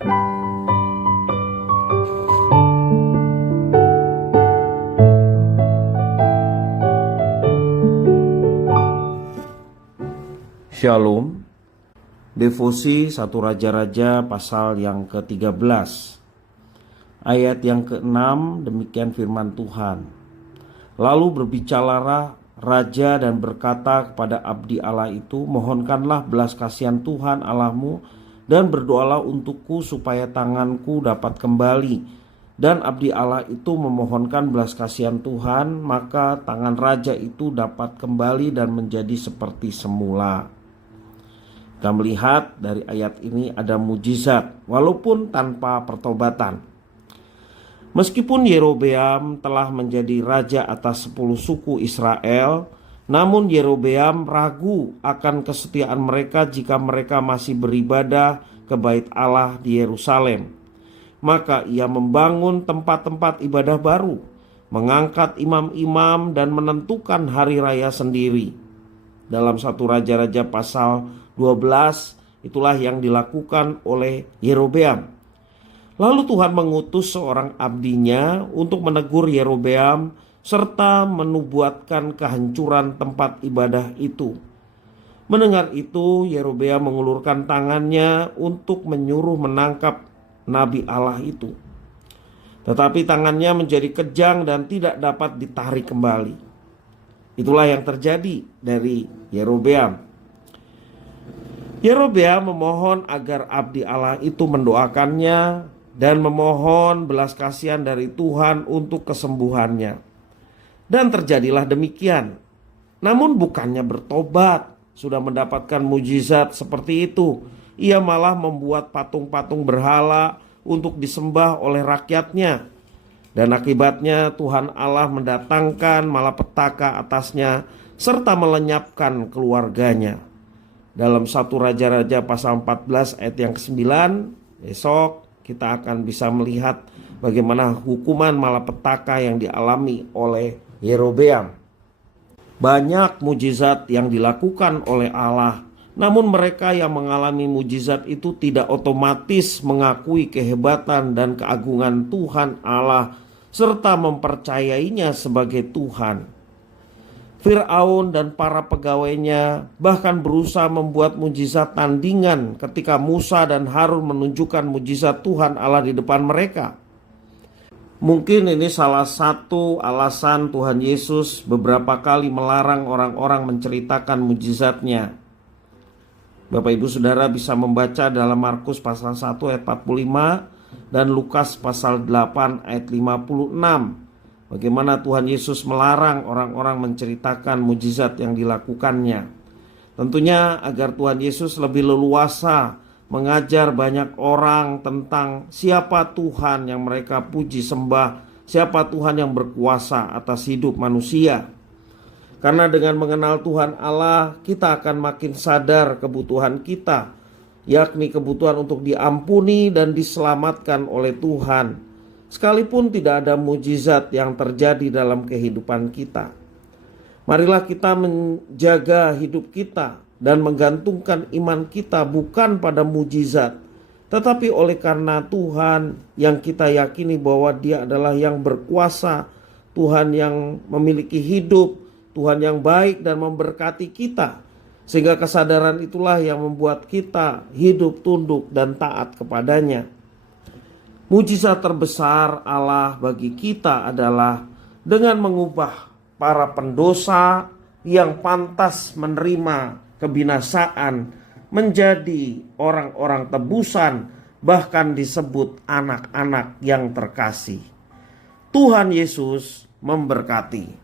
Shalom. Devosi 1 Raja-Raja pasal yang ke-13 ayat yang ke-6, demikian firman Tuhan. Lalu berbicaralah raja dan berkata kepada abdi Allah itu, mohonkanlah belas kasihan Tuhan Allahmu dan berdoalah untukku supaya tanganku dapat kembali. Dan abdi Allah itu memohonkan belas kasihan Tuhan, maka tangan raja itu dapat kembali dan menjadi seperti semula. Kita melihat dari ayat ini ada mujizat walaupun tanpa pertobatan. Meskipun Yerobeam telah menjadi raja atas 10 suku Israel, namun Yerobeam ragu akan kesetiaan mereka jika mereka masih beribadah ke bait Allah di Yerusalem. Maka ia membangun tempat-tempat ibadah baru, mengangkat imam-imam dan menentukan hari raya sendiri. Dalam 1 Raja-Raja pasal 12 itulah yang dilakukan oleh Yerobeam. Lalu Tuhan mengutus seorang abdinya untuk menegur Yerobeam serta menubuatkan kehancuran tempat ibadah itu. Mendengar itu, Yerobeam mengulurkan tangannya untuk menyuruh menangkap nabi Allah itu. Tetapi tangannya menjadi kejang dan tidak dapat ditarik kembali. Itulah yang terjadi dari Yerobeam. Yerobeam memohon agar abdi Allah itu mendoakannya dan memohon belas kasihan dari Tuhan untuk kesembuhannya. Dan terjadilah demikian. Namun bukannya bertobat, sudah mendapatkan mujizat seperti itu, ia malah membuat patung-patung berhala untuk disembah oleh rakyatnya. Dan akibatnya Tuhan Allah mendatangkan malapetaka atasnya serta melenyapkan keluarganya. Dalam 1 Raja-Raja pasal 14 ayat yang ke-9, besok kita akan bisa melihat bagaimana hukuman malapetaka yang dialami oleh Yerobeam. Banyak mujizat yang dilakukan oleh Allah, namun mereka yang mengalami mujizat itu tidak otomatis mengakui kehebatan dan keagungan Tuhan Allah serta mempercayainya sebagai Tuhan. Fir'aun dan para pegawainya bahkan berusaha membuat mujizat tandingan ketika Musa dan Harun menunjukkan mujizat Tuhan Allah di depan mereka. Mungkin ini salah satu alasan Tuhan Yesus beberapa kali melarang orang-orang menceritakan mujizatnya. Bapak Ibu Saudara bisa membaca dalam Markus pasal 1 ayat 45 dan Lukas pasal 8 ayat 56. Bagaimana Tuhan Yesus melarang orang-orang menceritakan mujizat yang dilakukannya. Tentunya agar Tuhan Yesus lebih leluasa mengajar banyak orang tentang siapa Tuhan yang mereka puji sembah, siapa Tuhan yang berkuasa atas hidup manusia. Karena dengan mengenal Tuhan Allah, kita akan makin sadar kebutuhan kita, yakni kebutuhan untuk diampuni dan diselamatkan oleh Tuhan. Sekalipun tidak ada mujizat yang terjadi dalam kehidupan kita. Marilah kita menjaga hidup kita dan menggantungkan iman kita bukan pada mujizat, tetapi oleh karena Tuhan yang kita yakini bahwa Dia adalah yang berkuasa, Tuhan yang memiliki hidup, Tuhan yang baik dan memberkati kita. Sehingga kesadaran itulah yang membuat kita hidup tunduk dan taat kepadanya. Mujizat terbesar Allah bagi kita adalah dengan mengubah para pendosa yang pantas menerima kebinasaan menjadi orang-orang tebusan, bahkan disebut anak-anak yang terkasih. Tuhan Yesus memberkati.